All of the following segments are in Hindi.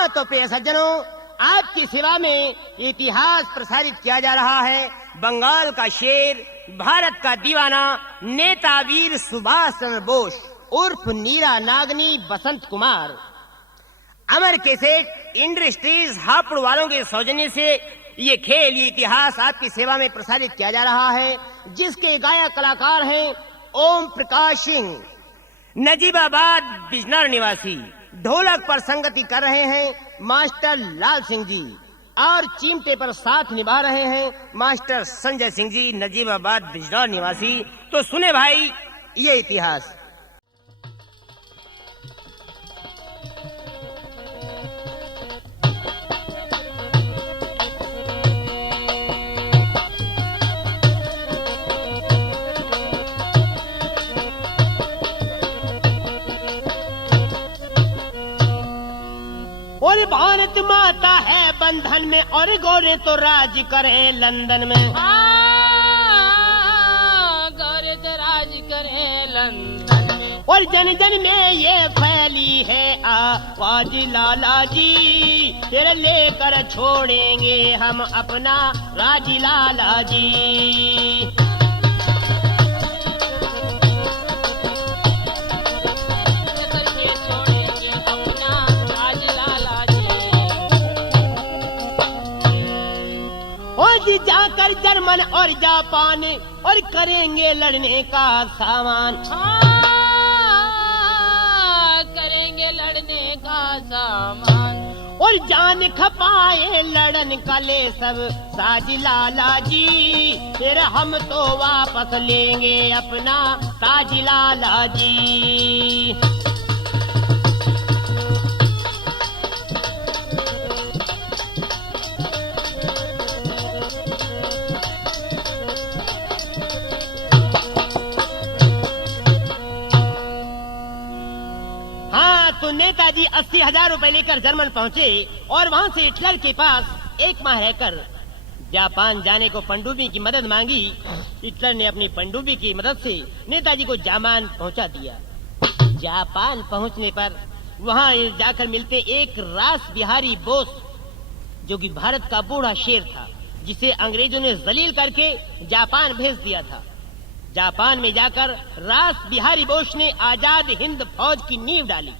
हाँ तो प्रिय सज्जनों, आपकी सेवा में इतिहास प्रसारित किया जा रहा है बंगाल का शेर, भारत का दीवाना, नेता वीर सुभाष चंद्र बोस उर्फ नीरा नागनी बसंत कुमार। अमर कैसेट इंडस्ट्रीज हापुड़ वालों के सौजन्य से ये खेल, ये इतिहास आपकी सेवा में प्रसारित किया जा रहा है, जिसके गायक कलाकार हैं ओम प्रकाश सिंह, नजीबाबाद बिजनौर निवासी। ढोलक पर संगति कर रहे हैं मास्टर लाल सिंह जी और चिमटे पर साथ निभा रहे हैं मास्टर संजय सिंह जी, नजीबाबाद बिजनौर निवासी। तो सुने भाई ये इतिहास। और भारत माता है बंधन में और गोरे तो राज करे लंदन में। गोरे तो राज करे लंदन में। और जन जन में ये फैली है आवाज लाला जी, तेरे लेकर छोड़ेंगे हम अपना राज लाला जी। जाकर जर्मन और जापान और करेंगे लड़ने का सामान। करेंगे लड़ने का सामान। और जान खपाए लड़न का ले सब साज लाला जी, फिर हम तो वापस लेंगे अपना ताज लाला जी। तो नेताजी 80,000 रुपए लेकर जर्मन पहुंचे और वहां से हिटलर के पास एक माह रहकर जापान जाने को पनडुब्बी की मदद मांगी। हिटलर ने अपनी पनडुब्बी की मदद से नेताजी को जापान पहुंचा दिया। जापान पहुंचने पर वहां जाकर मिलते एक रास बिहारी बोस, जो कि भारत का बूढ़ा शेर था, जिसे अंग्रेजों ने जलील करके जापान भेज दिया था। जापान में जाकर रास बिहारी बोस ने आजाद हिंद फौज की नींव डाली।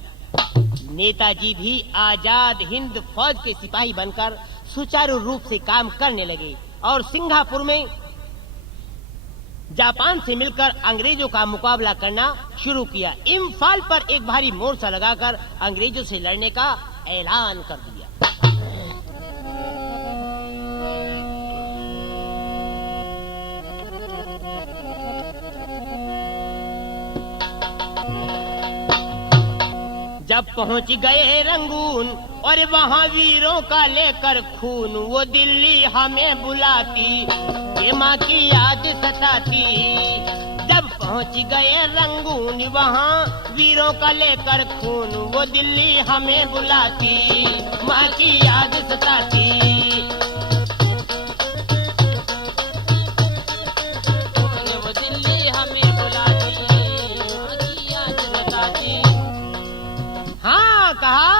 नेताजी भी आजाद हिंद फौज के सिपाही बनकर सुचारू रूप से काम करने लगे और सिंगापुर में जापान से मिलकर अंग्रेजों का मुकाबला करना शुरू किया। इम्फाल पर एक भारी मोर्चा लगाकर अंग्रेजों से लड़ने का ऐलान कर दिया। जब पहुंच गए रंगून और वहां वीरों का लेकर खून, वो दिल्ली हमें बुलाती, ये माँ की याद सताती। जब पहुंच गए रंगून वहां वीरों का लेकर खून, वो दिल्ली हमें बुलाती, माँ की याद सताती। वो दिल्ली हमें बुलाती, माँ की याद सताती। हाँ कहा,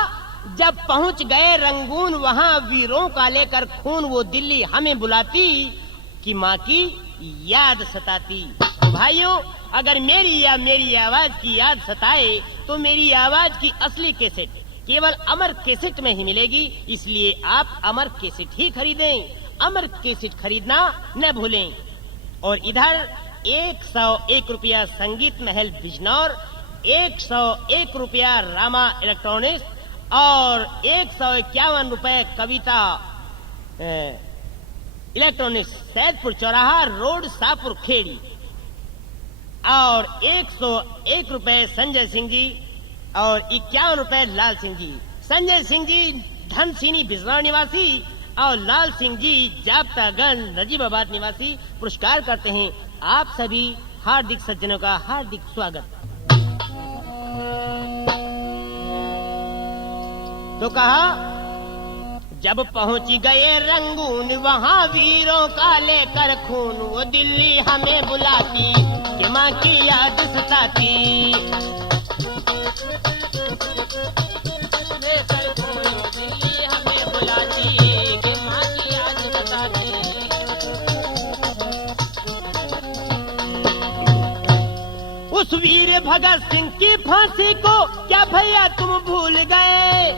जब पहुंच गए रंगून वहां वीरों का लेकर खून, वो दिल्ली हमें बुलाती कि माँ की याद सताती। तो भाइयों, अगर मेरी या मेरी आवाज की याद सताए तो मेरी आवाज की असली कैसेट केवल अमर कैसेट में ही मिलेगी। इसलिए आप अमर कैसेट ही खरीदें। अमर कैसेट खरीदना न भूलें। और इधर 101 रुपया संगीत महल बिजनौर, 101 रुपया रामा इलेक्ट्रॉनिक्स और 151 रुपए कविता इलेक्ट्रॉनिक्स, सैदपुर चौराहा रोड, शाहपुर खेड़ी। और 101 रुपए संजय सिंह जी और 51 रुपए लाल सिंह जी। संजय सिंह जी धनसीनी बिजनौर निवासी और लाल सिंह जी जाप्तागंज नजीबाबाद निवासी पुरस्कार करते हैं। आप सभी हार्दिक सज्जनों का हार्दिक स्वागत। तो कहा, जब पहुंच गए रंगून वहां वीरों का लेकर खून, वो दिल्ली हमें बुलाती कि माँ की याद सताती। लेकर खून वो दिल्ली उस वीर भगत सिंह की फांसी को क्या भैया तुम भूल गए?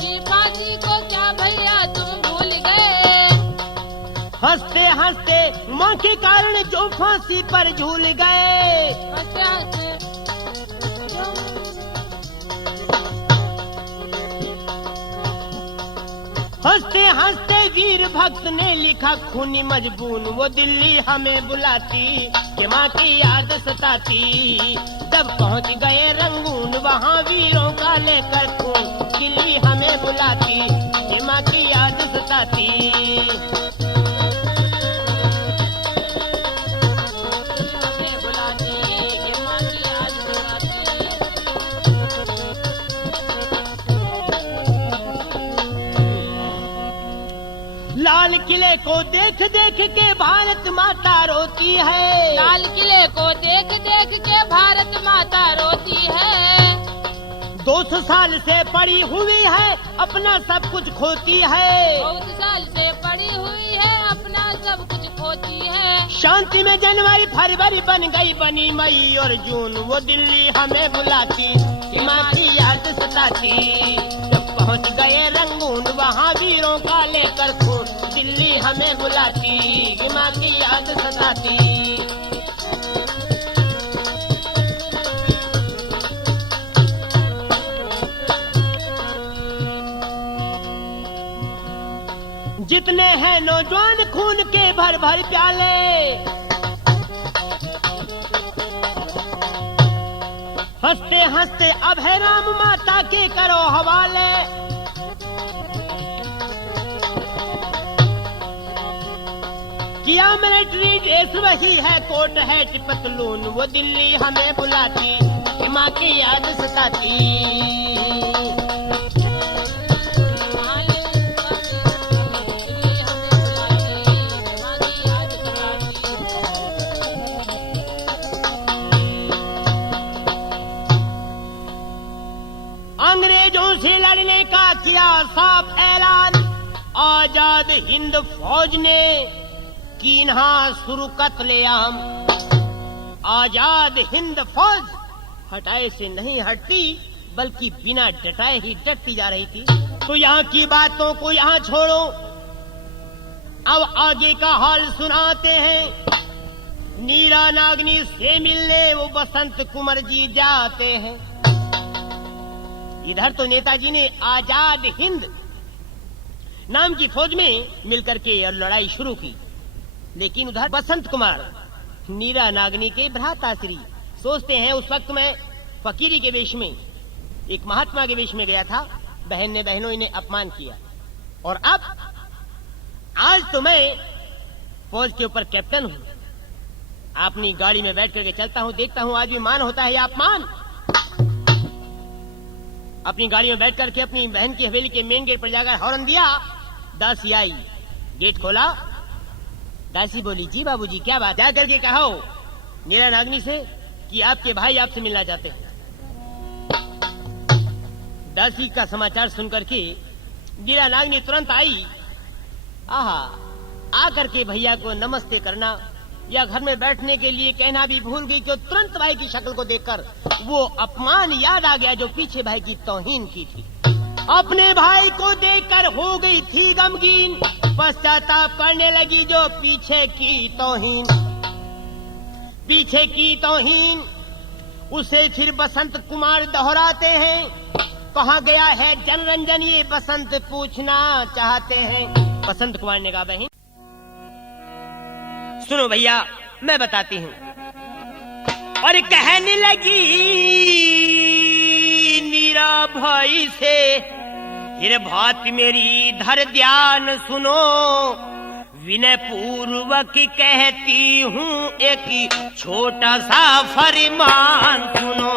की फांसी को क्या भैया तुम भूल गए? हंसते हंसते माँ के कारण जो फांसी पर झूल गए। हंसते हंसते हंसते हंसते वीर भक्त ने लिखा खूनी मजबून, वो दिल्ली हमें बुलाती कि माँ की याद सताती। जब पहुँच गए रंगून वहाँ वीरों का लेकर खून, दिल्ली हमें बुलाती कि माँ की याद सताती। हमें बुलाती कि माँ की याद सताती। लाल किले को देख देख के भारत माता रोती है। लाल किले को देख देख के भारत माता रोती है। 200 साल से पड़ी हुई है अपना सब कुछ खोती है। बहुत साल से पड़ी हुई है अपना सब कुछ खोती है। शांति में जनवरी फरवरी बन गई बनी मई और जून, वो दिल्ली हमें बुलाती कि माँ की याद सताती। जब पहुँच गए रंगून वहाँ वीरों का लेकर खून, दिल्ली हमें बुलाती कि माँ की याद सताती। जितने हैं नौजवान खून के भर भर प्याले, हंसते हंसते अब है राम माता के करो हवाले। किया मिलिट्री ड्रेस वही है कोट है पतलून, वो दिल्ली हमें बुलाती कि माँ की याद सताती। अंग्रेजों से लड़ने का किया साफ ऐलान, आजाद हिंद फौज ने कीन्हा शुरू कत्लेआम। आजाद हिंद फौज हटाए से नहीं हटती बल्कि बिना डटाए ही डटती जा रही थी। तो यहाँ की बातों को यहाँ छोड़ो, अब आगे का हाल सुनाते हैं। नीरा नागनी से मिलने वो बसंत कुंवर जी जाते हैं। इधर तो नेताजी ने आजाद हिंद नाम की फौज में मिलकर के और लड़ाई शुरू की, लेकिन उधर बसंत कुमार नीरा नागनी के भ्राताश्री सोचते हैं उस वक्त मैं फकीरी के वेश में एक महात्मा के वेश में गया था, बहन ने बहनों ने अपमान किया और अब आज तो मैं फौज के ऊपर कैप्टन हूँ, अपनी गाड़ी में बैठ करके चलता हूँ, देखता हूँ आज भी मान होता है या अपमान। अपनी गाड़ी में बैठ करके अपनी बहन की हवेली के मेन गेट पर जाकर हॉर्न दिया। दासी आई, गेट खोला। दासी बोली जी बाबूजी क्या बात? जा करके कहो नीरा नागनी से कि आपके भाई आपसे मिलना चाहते हैं। दासी का समाचार सुनकर के नीरा नागनी तुरंत आई। आहा, आकर के भैया को नमस्ते करना या घर में बैठने के लिए कहना भी भूल गई कि तुरंत भाई की शक्ल को देखकर वो अपमान याद आ गया जो पीछे भाई की तौहीन की थी। अपने भाई को देखकर हो गई थी गमगीन, पश्चाताप करने लगी जो पीछे की तौहीन। पीछे की तौहीन उसे फिर बसंत कुमार दोहराते हैं। कहाँ गया है जनरंजन ये बसंत पूछना चाहते हैं। बसंत कुमार ने कहा बहन सुनो भैया मैं बताती हूँ। और कहने लगी नीरा भाई से फिर बात मेरी धर ध्यान सुनो, विनय पूर्वक कहती हूँ एक छोटा सा फरमान सुनो।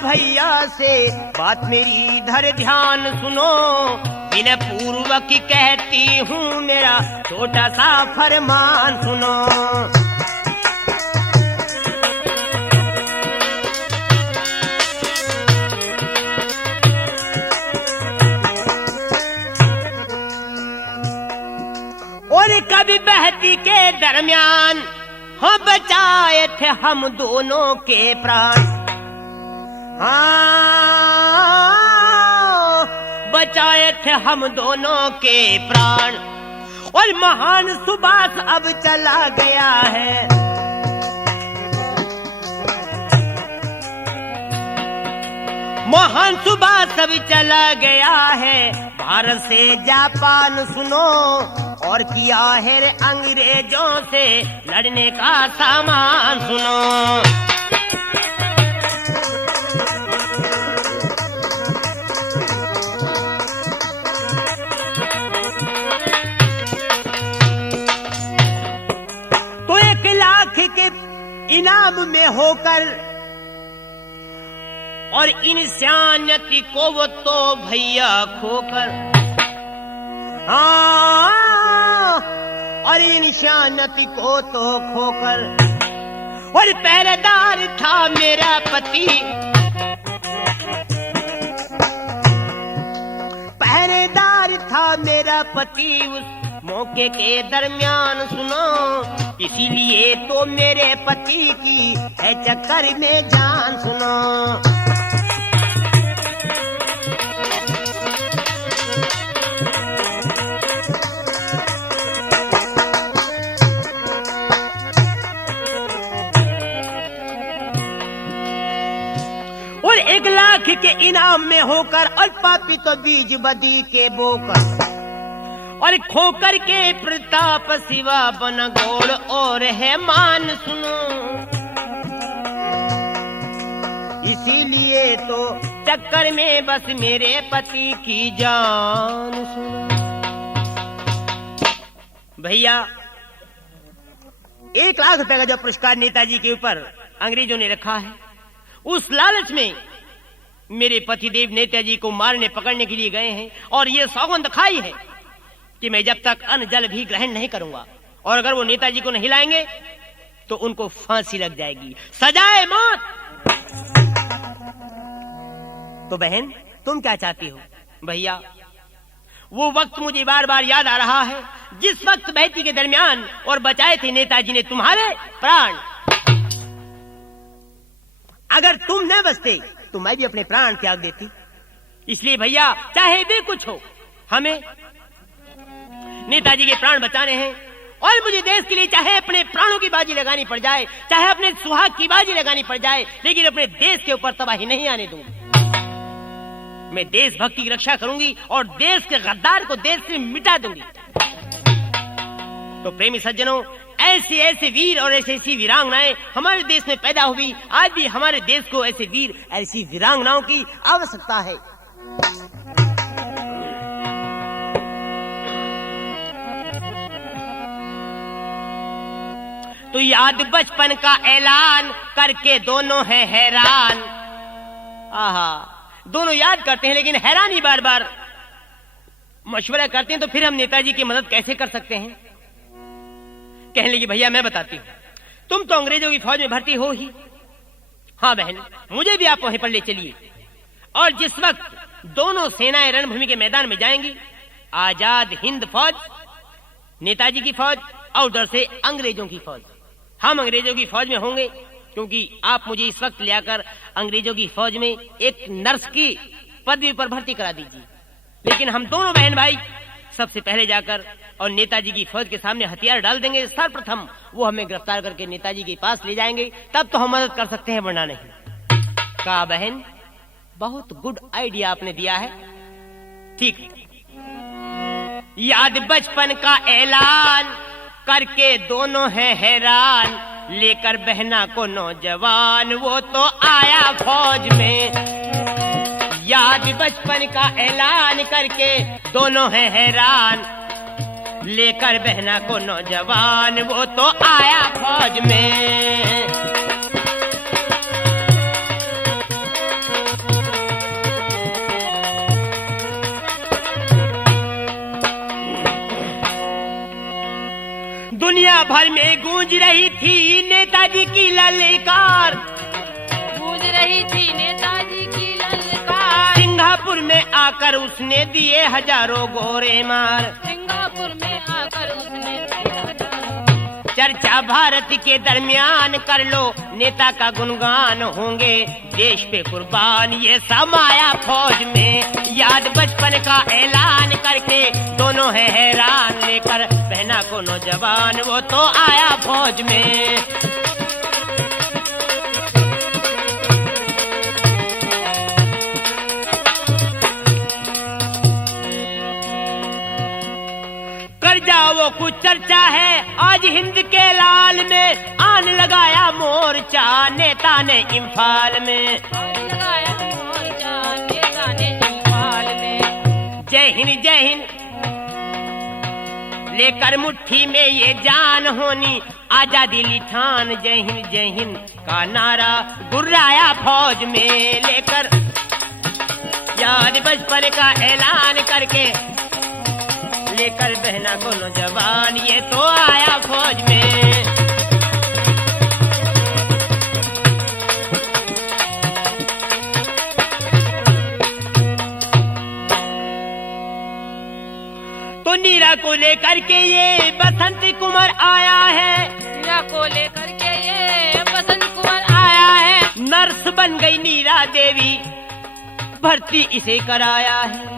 भैया से बात मेरी धर ध्यान सुनो, विनय पूर्वक कहती हूँ मेरा छोटा सा फरमान सुनो। नदी बहती के दरमियान हो बचाए थे हम दोनों के प्राण। हाँ, बचाए थे हम दोनों के प्राण। और महान सुभाष अब चला गया है। महान सुभाष अब चला गया है। भारत से जापान सुनो और किया है रे अंग्रेजों से लड़ने का सामान सुनो। तो 1 लाख के इनाम में होकर और इंसानियत को वो तो भैया खोकर, हाँ, और इंसानियत को तो खोकर। और पहरेदार था मेरा पति, पहरेदार था मेरा पति उस मौके के दरमियान सुनो। इसीलिए तो मेरे पति की है चक्कर में जान सुनो। और 1 लाख के इनाम में होकर और पापी तो बीज बदी के बोकर। और खोकर के प्रताप शिवा बन गोड़ और है मान सुनो। इसीलिए तो चक्कर में बस मेरे पति की जान सुनो। भैया 1 लाख रुपए का जो पुरस्कार नेताजी के ऊपर अंग्रेजों ने रखा है, उस लालच में मेरे पतिदेव नेताजी को मारने पकड़ने के लिए गए हैं। और ये सौगंध खाई है कि मैं जब तक अन्न जल भी ग्रहण नहीं करूंगा और अगर वो नेताजी को नहीं लाएंगे तो उनको फांसी लग जाएगी, सजाए मौत। तो बहन तुम क्या चाहती हो? भैया वो वक्त मुझे बार बार याद आ रहा है जिस वक्त बहती के दरमियान और बचाए थे नेताजी ने तुम्हारे प्राण। अगर तुम न बचते तो मैं भी अपने प्राण त्याग देती। इसलिए भैया चाहे भी कुछ हो, हमें नेताजी के प्राण बचाने हैं। और मुझे देश के लिए चाहे अपने प्राणों की बाजी लगानी पड़ जाए, चाहे अपने सुहाग की बाजी लगानी पड़ जाए, लेकिन अपने देश के ऊपर तबाही नहीं आने दूंगी। मैं देशभक्ति की रक्षा करूंगी और देश के गद्दार को देश से मिटा दूंगी। तो प्रेमी सज्जनों, ऐसे ऐसे वीर और ऐसी ऐसी वीरांगनाएं हमारे देश में पैदा हुई। आज भी हमारे देश को ऐसे वीर ऐसी वीरांगनाओं की आवश्यकता है। तो याद बचपन का ऐलान करके दोनों है हैरान। आहा, दोनों याद करते हैं लेकिन हैरान ही बार बार मशवरा करते हैं। तो फिर हम नेताजी की मदद कैसे कर सकते हैं? कहने लगी भैया मैं बताती हूँ, तुम तो अंग्रेजों की फौज में भर्ती हो ही। हाँ बहन, मुझे भी आप वहीं पर ले चलिए। और जिस वक्त दोनों सेनाएं रणभूमि के मैदान में जाएंगी, आजाद हिंद फौज नेताजी की फौज और उधर से अंग्रेजों की फौज, हम अंग्रेजों की फौज में होंगे। क्योंकि आप मुझे इस वक्त ले आकर अंग्रेजों की फौज में एक नर्स की पदवी पर भर्ती करा दीजिए, लेकिन हम दोनों बहन भाई सबसे पहले जाकर और नेताजी की फौज के सामने हथियार डाल देंगे। सर्वप्रथम वो हमें गिरफ्तार करके नेताजी के पास ले जाएंगे, तब तो हम मदद कर सकते हैं, वरना नहीं। कहा बहन, बहुत गुड आइडिया आपने दिया है, ठीक है। याद बचपन का ऐलान करके दोनों है हैरान, लेकर बहना को नौजवान वो तो आया फौज में। याद बचपन का ऐलान करके दोनों है हैरान, लेकर बहना को नौजवान वो तो आया फौज में। दुनिया भर में गूंज रही थी नेताजी की ललकार, गूंज रही थी नेताजी की ललकार। सिंगापुर में आकर उसने दिए हजारों गोरे मार, सिंगापुर में आकर उसने दिए चर्चा भारत के दरमियान कर लो, नेता का गुणगान होंगे देश पे कुर्बान ये समाया फौज में। याद बचपन का ऐलान करके दोनों है हैरान, लेकर पहना को नौजवान वो तो आया फौज में। कर जाओ कुछ चर्चा है आज हिंद के लाल में, आन लगाया मोर्चा नेता ने इम्फाल में। लगाया मोर्चा नेता ने इम्फाल में। जय हिंद जय हिंद लेकर मुट्ठी में ये जान होनी, आजादी लिठान जय हिंद का नारा गुर्राया फौज में। लेकर याद बचपन का ऐलान करके, लेकर बहना को नौजवान ये तो आया फौज में। तो नीरा को लेकर के ये बसंत कुमार आया है, नीरा को लेकर के ये बसंत कुमार आया है। नर्स बन गई नीरा देवी, भर्ती इसे कराया है,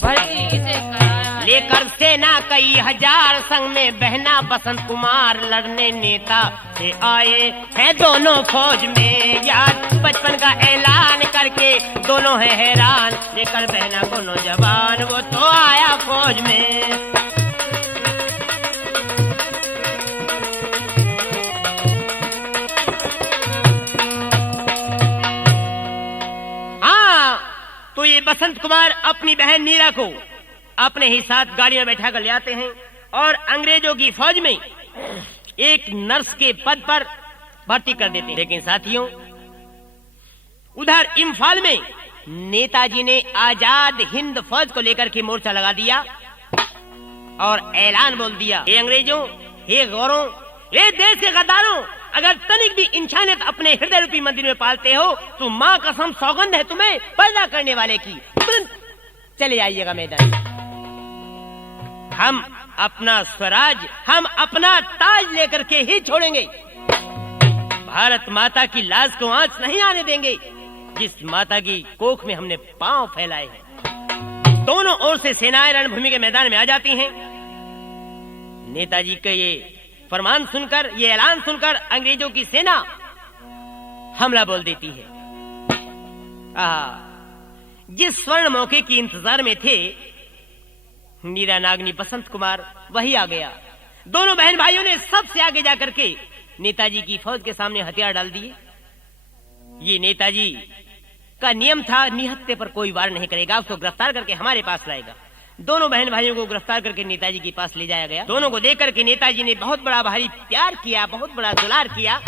भर्ती इसे कराया है। लेकर सेना कई हजार संग में बहना बसंत कुमार लड़ने नेता से आए हैं दोनों फौज में। याद बचपन का ऐलान करके दोनों है हैरान, लेकर बहना को नौजवान वो तो आया फौज में। तो ये बसंत कुमार अपनी बहन नीरा को अपने ही साथ गाड़ी में बैठा कर ले आते हैं और अंग्रेजों की फौज में एक नर्स के पद पर भर्ती कर देते हैं। लेकिन साथियों, उधर इम्फाल में नेताजी ने आजाद हिंद फौज को लेकर के मोर्चा लगा दिया और ऐलान बोल दिया, हे अंग्रेजों, हे गौरों, हे देश के गद्दारों, अगर तनिक भी इंसानियत अपने हृदय रूपी मंदिर में पालते हो तो माँ कसम सौगंध है तुम्हें पैदा करने वाले की, तुरंत चले आइएगा मैदान। हम अपना स्वराज, हम अपना ताज लेकर के ही छोड़ेंगे। भारत माता की लाज को आंच नहीं आने देंगे, जिस माता की कोख में हमने पांव फैलाए हैं। दोनों ओर से सेनाएं रणभूमि के मैदान में आ जाती हैं। नेताजी का ये फरमान सुनकर, ये ऐलान सुनकर अंग्रेजों की सेना हमला बोल देती है। जिस स्वर्ण मौके की इंतजार में थे नीरा नागनी बसंत कुमार, वही आ गया। दोनों बहन भाइयों ने सबसे आगे जाकर के नेताजी की फौज के सामने हथियार डाल दिए। ये नेताजी का नियम था, निहत्थे पर कोई वार नहीं करेगा, उसको गिरफ्तार करके हमारे पास लाएगा। दोनों बहन भाइयों को गिरफ्तार करके नेताजी के पास ले जाया गया। दोनों को देख करके नेताजी ने बहुत बड़ा भारी प्यार किया, बहुत बड़ा दुलार किया।